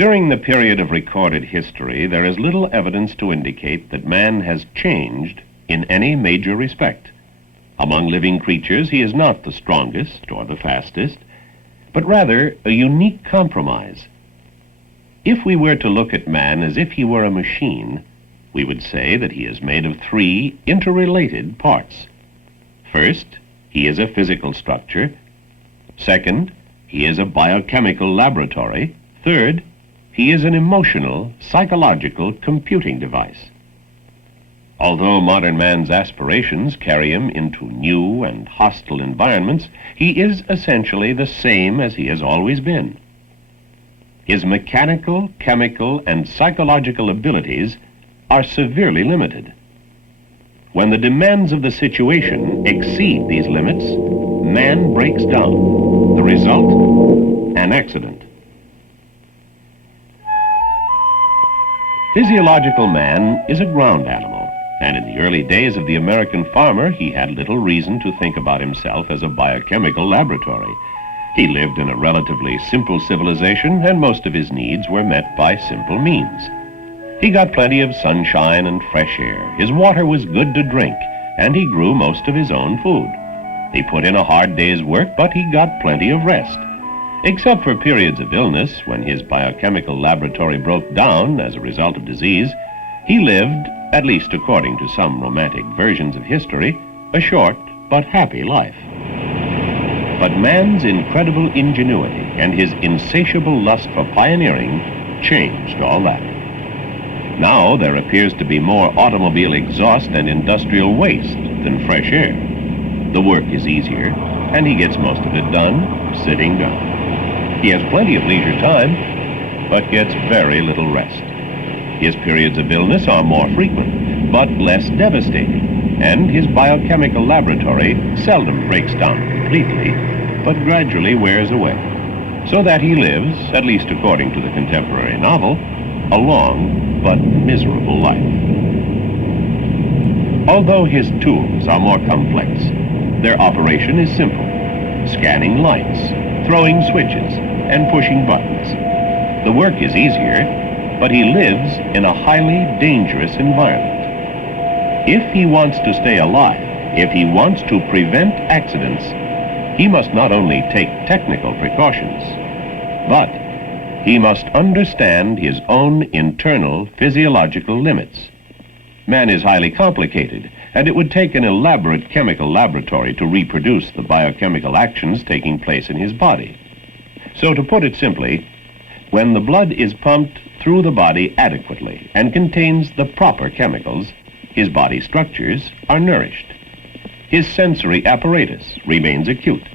During the period of recorded history, there is little evidence to indicate that man has changed in any major respect. Among living creatures, he is not the strongest or the fastest, but rather a unique compromise. If we were to look at man as if he were a machine, we would say that he is made of three interrelated parts. First, he is a physical structure. Second, he is a biochemical laboratory. Third, he is an emotional, psychological computing device. Although modern man's aspirations carry him into new and hostile environments, he is essentially the same as he has always been. His mechanical, chemical, and psychological abilities are severely limited. When the demands of the situation exceed these limits, man breaks down. The result? An accident. Physiological man is a ground animal, and in the early days of the American farmer, he had little reason to think about himself as a biochemical laboratory. He lived in a relatively simple civilization, and most of his needs were met by simple means. He got plenty of sunshine and fresh air. His water was good to drink, and he grew most of his own food. He put in a hard day's work, but he got plenty of rest. Except for periods of illness, when his biochemical laboratory broke down as a result of disease, he lived, at least according to some romantic versions of history, a short but happy life. But man's incredible ingenuity and his insatiable lust for pioneering changed all that. Now there appears to be more automobile exhaust and industrial waste than fresh air. The work is easier, and he gets most of it done sitting down. He has plenty of leisure time, but gets very little rest. His periods of illness are more frequent, but less devastating, and his biochemical laboratory seldom breaks down completely, but gradually wears away, so that he lives, at least according to the contemporary novel, a long but miserable life. Although his tools are more complex, their operation is simple: scanning lights, throwing switches, and pushing buttons. The work is easier, but he lives in a highly dangerous environment. If he wants to stay alive, if he wants to prevent accidents, he must not only take technical precautions, but he must understand his own internal physiological limits. Man is highly complicated, and it would take an elaborate chemical laboratory to reproduce the biochemical actions taking place in his body. So to put it simply, when the blood is pumped through the body adequately and contains the proper chemicals, his body structures are nourished. His sensory apparatus remains acute.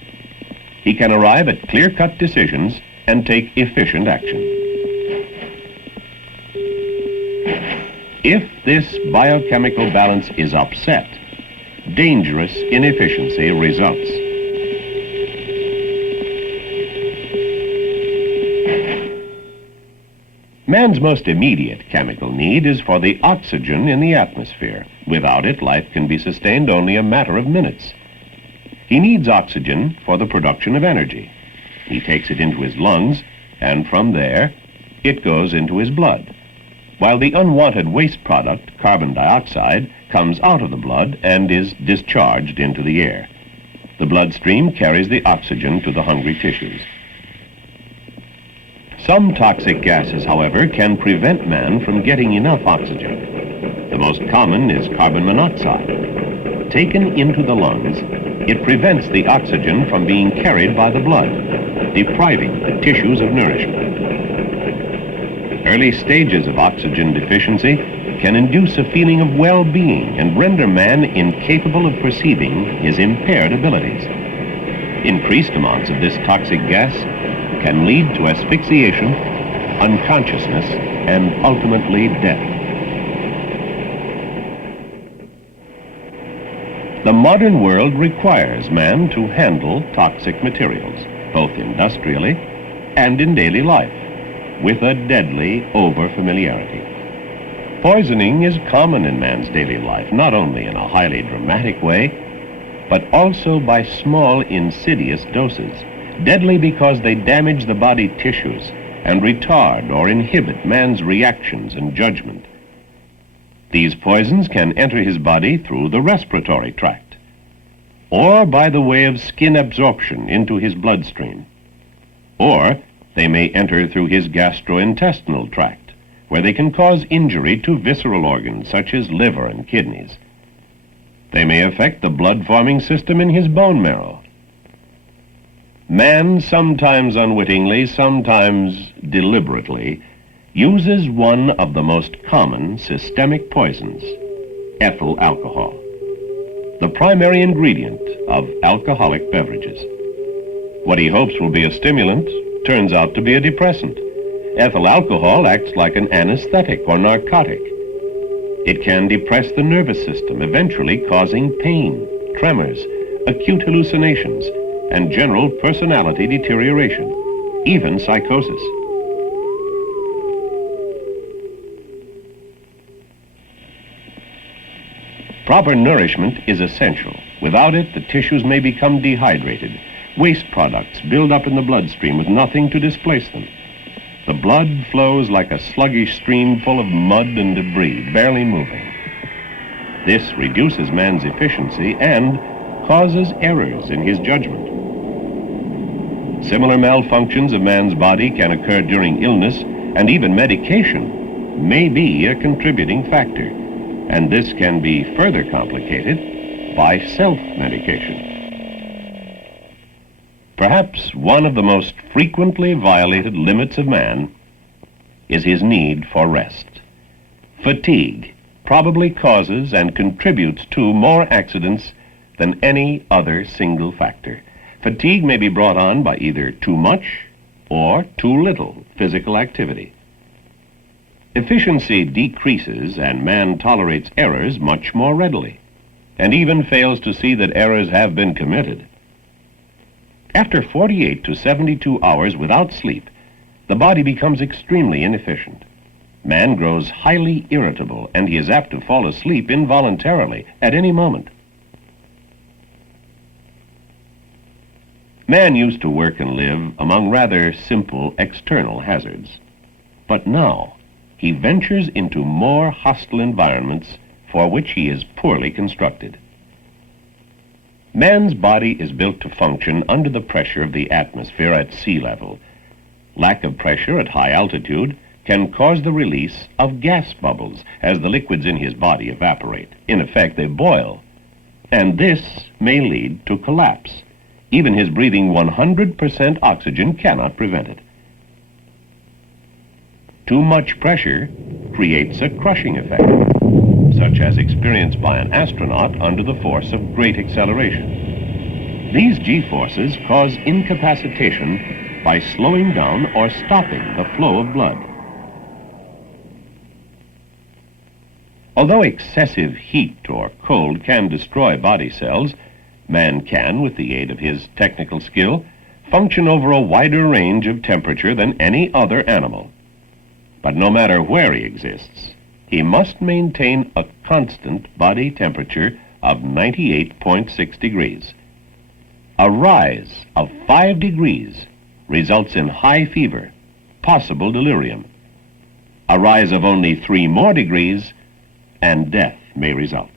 He can arrive at clear-cut decisions and take efficient action. If this biochemical balance is upset, dangerous inefficiency results. Man's most immediate chemical need is for the oxygen in the atmosphere. Without it, life can be sustained only a matter of minutes. He needs oxygen for the production of energy. He takes it into his lungs, and from there, it goes into his blood, while the unwanted waste product, carbon dioxide, comes out of the blood and is discharged into the air. The bloodstream carries the oxygen to the hungry tissues. Some toxic gases, however, can prevent man from getting enough oxygen. The most common is carbon monoxide. Taken into the lungs, it prevents the oxygen from being carried by the blood, depriving the tissues of nourishment. Early stages of oxygen deficiency can induce a feeling of well-being and render man incapable of perceiving his impaired abilities. Increased amounts of this toxic gas can lead to asphyxiation, unconsciousness, and ultimately death. The modern world requires man to handle toxic materials, both industrially and in daily life, with a deadly overfamiliarity. Poisoning is common in man's daily life, not only in a highly dramatic way, but also by small, insidious doses, deadly because they damage the body tissues and retard or inhibit man's reactions and judgment. These poisons can enter his body through the respiratory tract, or by the way of skin absorption into his bloodstream, or they may enter through his gastrointestinal tract, where they can cause injury to visceral organs such as liver and kidneys. They may affect the blood-forming system in his bone marrow. Man, sometimes unwittingly, sometimes deliberately, uses one of the most common systemic poisons, ethyl alcohol, the primary ingredient of alcoholic beverages. What he hopes will be a stimulant turns out to be a depressant. Ethyl alcohol acts like an anesthetic or narcotic. It can depress the nervous system, eventually causing pain, tremors, acute hallucinations, and general personality deterioration, even psychosis. Proper nourishment is essential. Without it, the tissues may become dehydrated. Waste products build up in the bloodstream with nothing to displace them. The blood flows like a sluggish stream full of mud and debris, barely moving. This reduces man's efficiency and causes errors in his judgment. Similar malfunctions of man's body can occur during illness, and even medication may be a contributing factor. And this can be further complicated by self-medication. Perhaps one of the most frequently violated limits of man is his need for rest. Fatigue probably causes and contributes to more accidents than any other single factor. Fatigue may be brought on by either too much or too little physical activity. Efficiency decreases and man tolerates errors much more readily, and even fails to see that errors have been committed. After 48 to 72 hours without sleep, the body becomes extremely inefficient. Man grows highly irritable, and he is apt to fall asleep involuntarily at any moment. Man used to work and live among rather simple external hazards, but now he ventures into more hostile environments for which he is poorly constructed. Man's body is built to function under the pressure of the atmosphere at sea level. Lack of pressure at high altitude can cause the release of gas bubbles as the liquids in his body evaporate. In effect, they boil, and this may lead to collapse. Even his breathing 100% oxygen cannot prevent it. Too much pressure creates a crushing effect, such as experienced by an astronaut under the force of great acceleration. These G-forces cause incapacitation by slowing down or stopping the flow of blood. Although excessive heat or cold can destroy body cells, man can, with the aid of his technical skill, function over a wider range of temperature than any other animal. But no matter where he exists, he must maintain a constant body temperature of 98.6 degrees. A rise of 5 degrees results in high fever, possible delirium. A rise of only 3 more degrees, and death may result.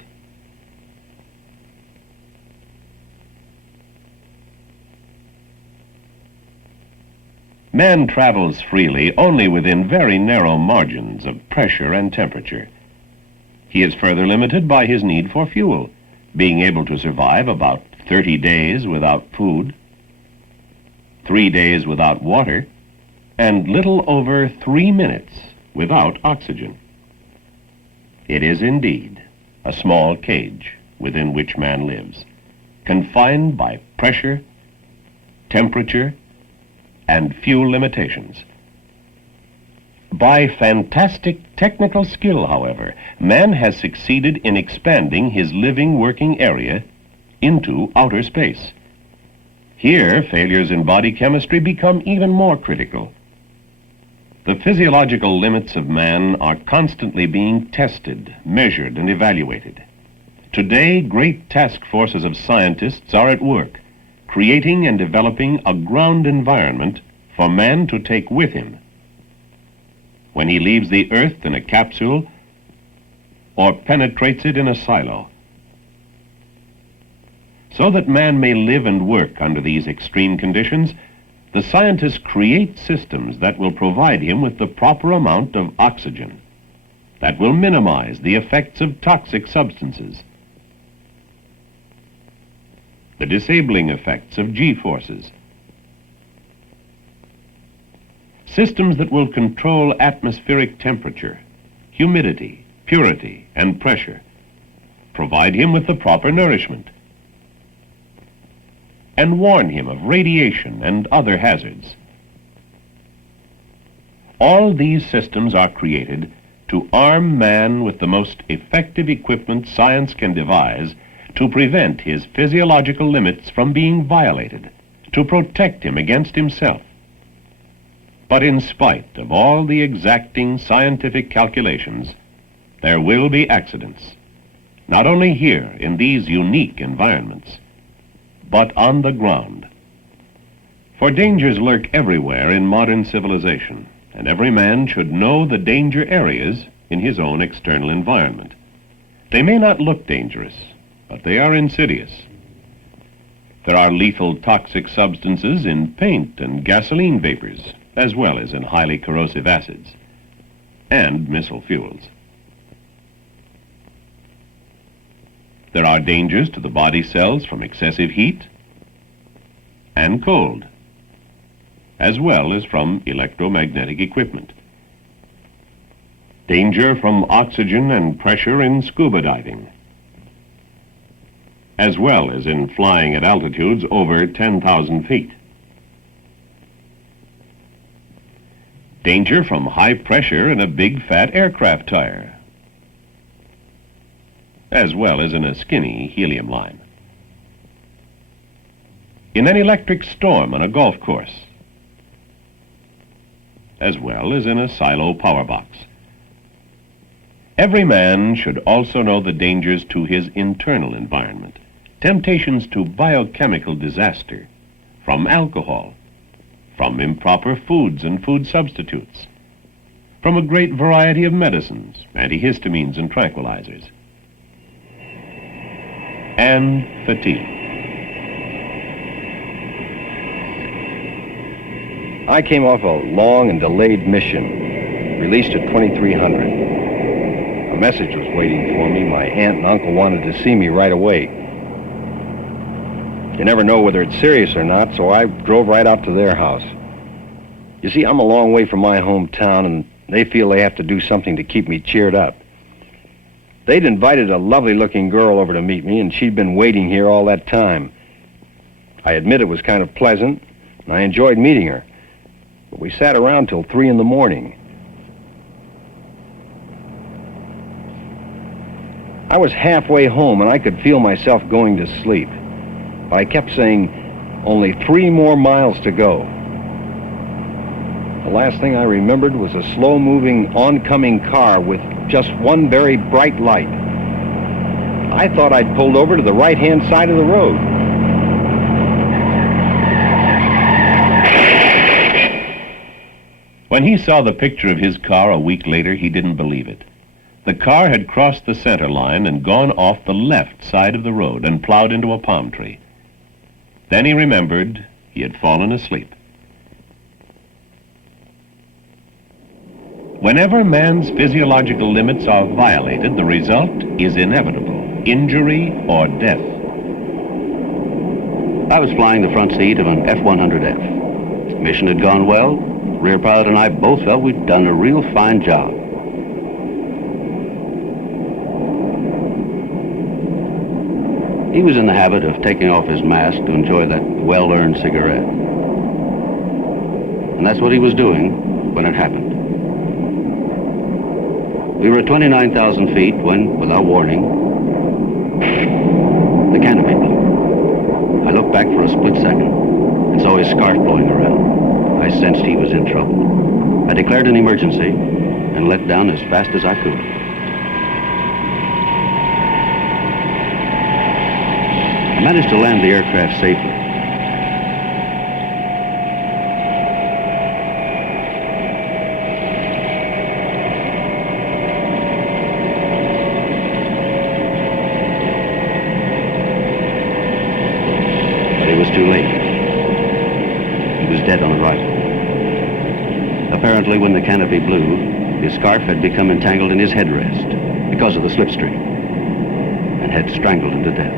Man travels freely only within very narrow margins of pressure and temperature. He is further limited by his need for fuel, being able to survive about 30 days without food, 3 days without water, and little over 3 minutes without oxygen. It is indeed a small cage within which man lives, confined by pressure, temperature, and fuel limitations. By fantastic technical skill, however, man has succeeded in expanding his living working area into outer space. Here, failures in body chemistry become even more critical. The physiological limits of man are constantly being tested, measured, and evaluated. Today, great task forces of scientists are at work, creating and developing a ground environment for man to take with him when he leaves the Earth in a capsule or penetrates it in a silo. So that man may live and work under these extreme conditions, the scientists create systems that will provide him with the proper amount of oxygen, that will minimize the effects of toxic substances, the disabling effects of G-forces, systems that will control atmospheric temperature, humidity, purity, and pressure, provide him with the proper nourishment, and warn him of radiation and other hazards. All these systems are created to arm man with the most effective equipment science can devise to prevent his physiological limits from being violated, to protect him against himself. But in spite of all the exacting scientific calculations, there will be accidents, not only here in these unique environments, but on the ground. For dangers lurk everywhere in modern civilization, and every man should know the danger areas in his own external environment. They may not look dangerous, but they are insidious. There are lethal toxic substances in paint and gasoline vapors, as well as in highly corrosive acids and missile fuels. There are dangers to the body cells from excessive heat and cold, as well as from electromagnetic equipment. Danger from oxygen and pressure in scuba diving, as well as in flying at altitudes over 10,000 feet. Danger from high pressure in a big fat aircraft tire, as well as in a skinny helium line. In an electric storm on a golf course, as well as in a silo power box. Every man should also know the dangers to his internal environment, temptations to biochemical disaster, from alcohol, from improper foods and food substitutes, from a great variety of medicines, antihistamines and tranquilizers, and fatigue. I came off a long and delayed mission, released at 2300. A message was waiting for me. My aunt and uncle wanted to see me right away. You never know whether it's serious or not, so I drove right out to their house. You see, I'm a long way from my hometown, and they feel they have to do something to keep me cheered up. They'd invited a lovely-looking girl over to meet me, and she'd been waiting here all that time. I admit it was kind of pleasant, and I enjoyed meeting her. But we sat around till 3 in the morning. I was halfway home, and I could feel myself going to sleep. But I kept saying, only 3 more miles to go. The last thing I remembered was a slow-moving, oncoming car with just one very bright light. I thought I'd pulled over to the right-hand side of the road. When he saw the picture of his car a week later, he didn't believe it. The car had crossed the center line and gone off the left side of the road and plowed into a palm tree. Then he remembered he had fallen asleep. Whenever man's physiological limits are violated, the result is inevitable: injury or death. I was flying the front seat of an F-100F. The mission had gone well. Rear pilot and I both felt we'd done a real fine job. He was in the habit of taking off his mask to enjoy that well-earned cigarette. And that's what he was doing when it happened. We were at 29,000 feet when, without warning, the canopy blew. I looked back for a split second and saw his scarf blowing around. I sensed he was in trouble. I declared an emergency and let down as fast as I could. I managed to land the aircraft safely. dead on arrival. Apparently, when the canopy blew, his scarf had become entangled in his headrest because of the slipstream and had strangled him to death.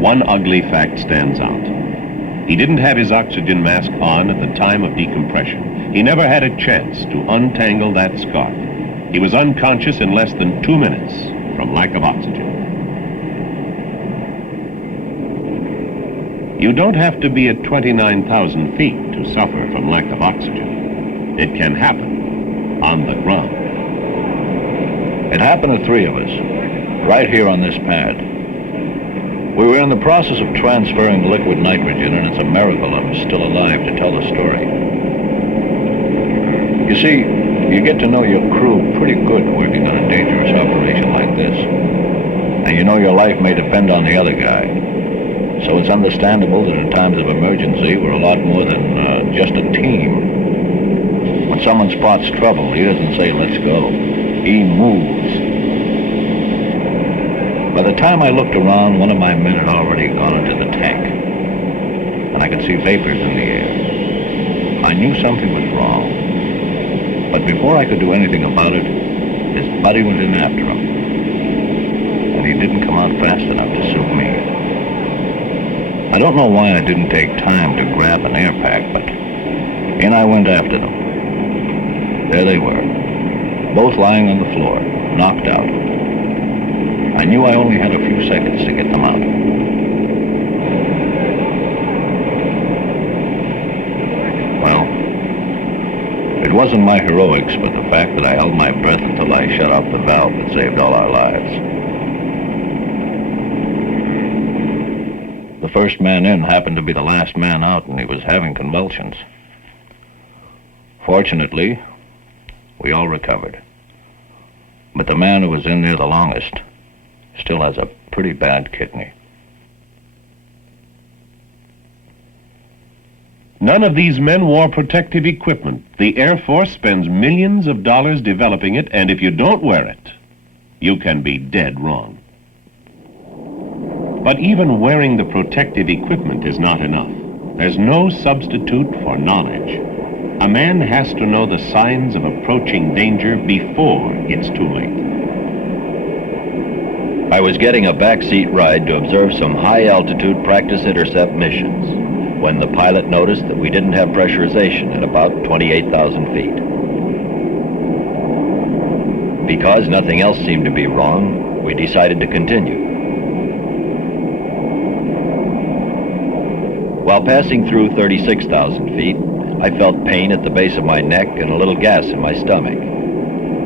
One ugly fact stands out. He didn't have his oxygen mask on at the time of decompression. He never had a chance to untangle that scarf. He was unconscious in less than 2 minutes from lack of oxygen. You don't have to be at 29,000 feet to suffer from lack of oxygen. It can happen on the ground. It happened to three of us, right here on this pad. We were in the process of transferring liquid nitrogen, and it's a miracle I'm still alive to tell the story. You see, you get to know your crew pretty good working on a dangerous operation like this. And you know your life may depend on the other guy. So it's understandable that in times of emergency, we're a lot more than just a team. When someone spots trouble, he doesn't say, let's go. He moves. By the time I looked around, one of my men had already gone into the tank. And I could see vapors in the air. I knew something was wrong. But before I could do anything about it, his buddy went in after him. And he didn't come out fast enough to suit me. I don't know why I didn't take time to grab an air pack, but in I went after them. There they were, both lying on the floor, knocked out. I knew I only had a few seconds to get them out. Well, it wasn't my heroics, but the fact that I held my breath until I shut off the valve that saved all our lives. The first man in happened to be the last man out, and he was having convulsions. Fortunately, we all recovered. But the man who was in there the longest still has a pretty bad kidney. None of these men wore protective equipment. The Air Force spends millions of dollars developing it, and if you don't wear it, you can be dead wrong. But even wearing the protective equipment is not enough. There's no substitute for knowledge. A man has to know the signs of approaching danger before it's too late. I was getting a backseat ride to observe some high-altitude practice intercept missions when the pilot noticed that we didn't have pressurization at about 28,000 feet. Because nothing else seemed to be wrong, we decided to continue. While passing through 36,000 feet, I felt pain at the base of my neck and a little gas in my stomach.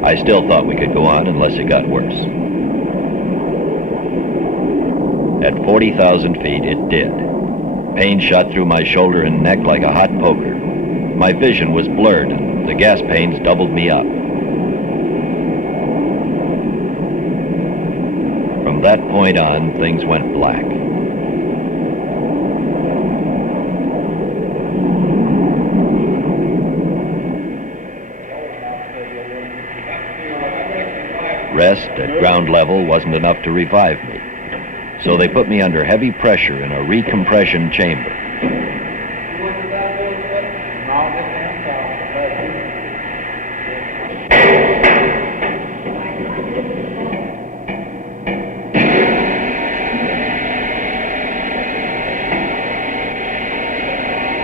I still thought we could go on unless it got worse. At 40,000 feet, it did. Pain shot through my shoulder and neck like a hot poker. My vision was blurred, and the gas pains doubled me up. From that point on, things went black. Rest at ground level wasn't enough to revive me, so they put me under heavy pressure in a recompression chamber.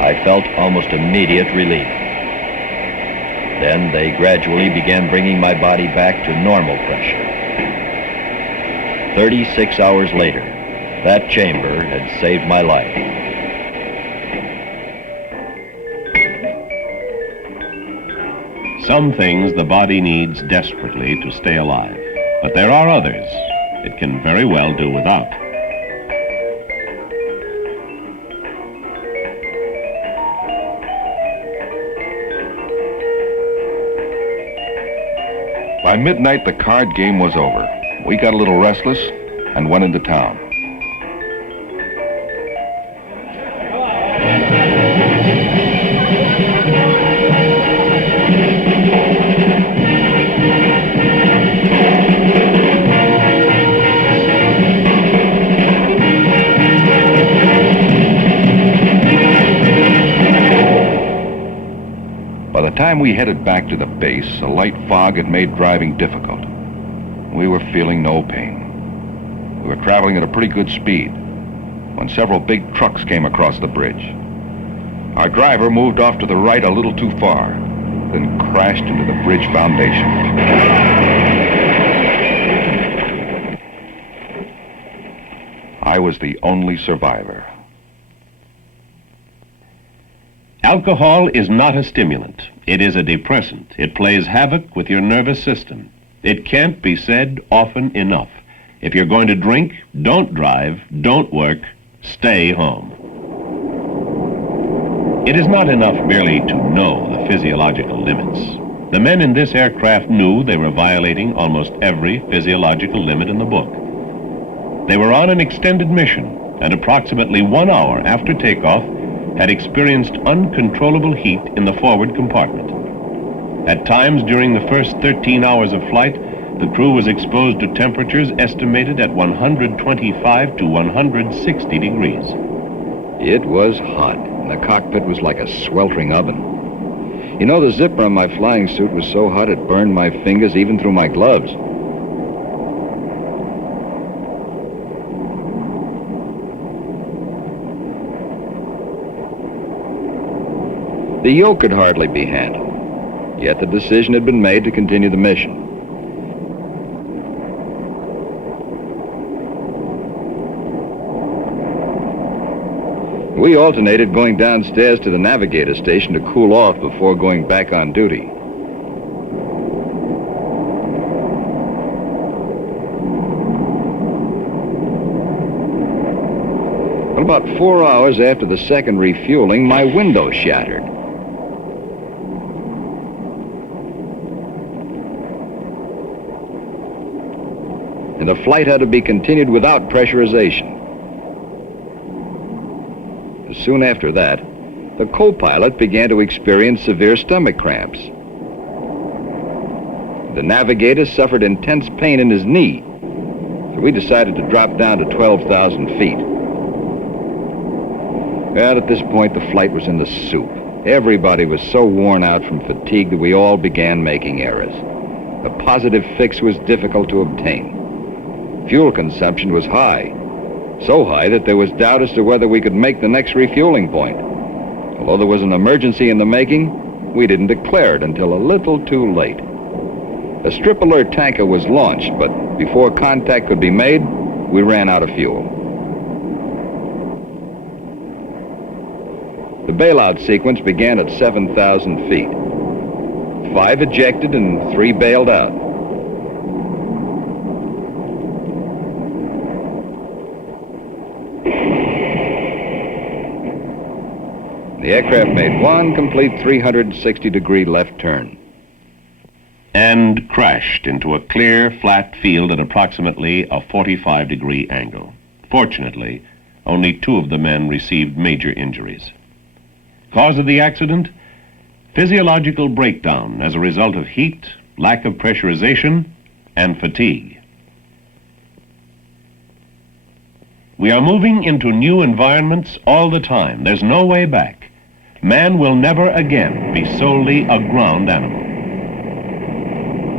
I felt almost immediate relief. Then they gradually began bringing my body back to normal pressure. 36 hours later, that chamber had saved my life. Some things the body needs desperately to stay alive, but there are others it can very well do without. By midnight, the card game was over. We got a little restless and went into town. we headed back to the base, a light fog had made driving difficult. We were feeling no pain. We were traveling at a pretty good speed when several big trucks came across the bridge. Our driver moved off to the right a little too far, then crashed into the bridge foundation. I was the only survivor. Alcohol is not a stimulant. It is a depressant. It plays havoc with your nervous system. It can't be said often enough. If you're going to drink, don't drive, don't work, stay home. It is not enough merely to know the physiological limits. The men in this aircraft knew they were violating almost every physiological limit in the book. They were on an extended mission, and approximately 1 hour after takeoff, had experienced uncontrollable heat in the forward compartment. At times during the first 13 hours of flight, the crew was exposed to temperatures estimated at 125 to 160 degrees. It was hot, and the cockpit was like a sweltering oven. You know, the zipper on my flying suit was so hot it burned my fingers even through my gloves. The yoke could hardly be handled, yet the decision had been made to continue the mission. We alternated going downstairs to the navigator station to cool off before going back on duty. But about 4 hours after the second refueling, my window shattered. And the flight had to be continued without pressurization. Soon after that, the co-pilot began to experience severe stomach cramps. The navigator suffered intense pain in his knee, so we decided to drop down to 12,000 feet. Well, at this point, the flight was in the soup. Everybody was so worn out from fatigue that we all began making errors. A positive fix was difficult to obtain. Fuel consumption was high, so high that there was doubt as to whether we could make the next refueling point. Although there was an emergency in the making, we didn't declare it until a little too late. A strip alert tanker was launched, but before contact could be made, we ran out of fuel. The bailout sequence began at 7,000 feet. 5 ejected and 3 bailed out. The aircraft made one complete 360-degree left turn. And crashed into a clear, flat field at approximately a 45-degree angle. Fortunately, only 2 of the men received major injuries. Cause of the accident? Physiological breakdown as a result of heat, lack of pressurization, and fatigue. We are moving into new environments all the time. There's no way back. Man will never again be solely a ground animal.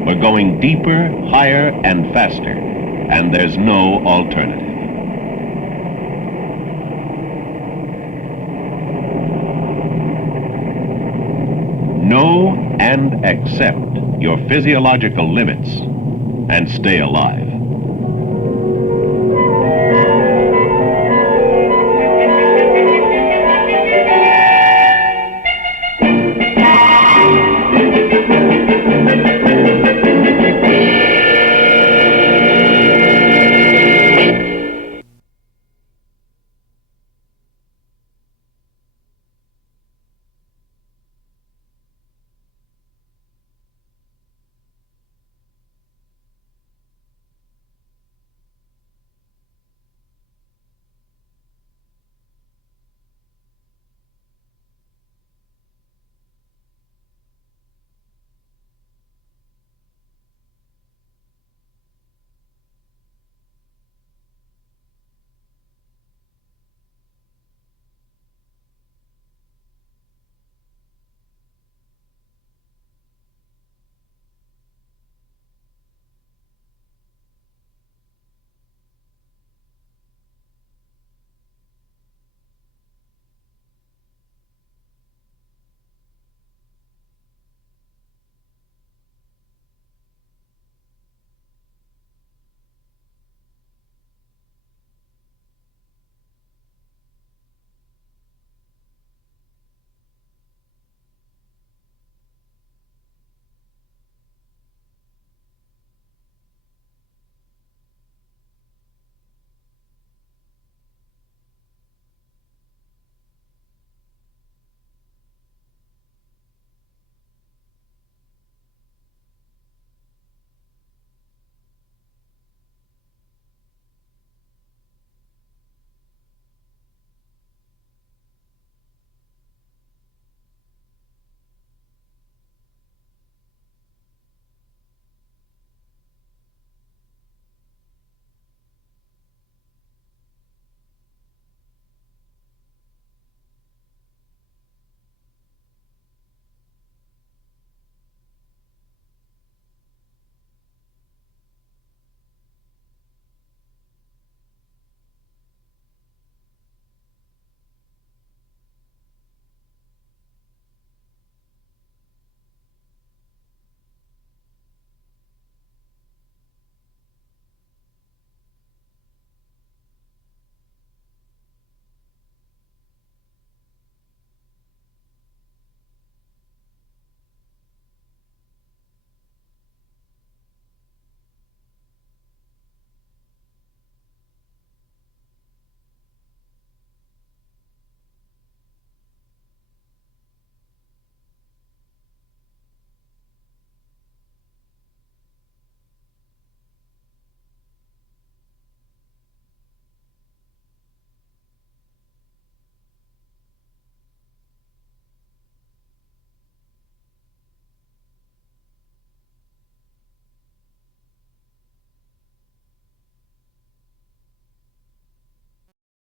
We're going deeper, higher, and faster, and there's no alternative. Know and accept your physiological limits and stay alive.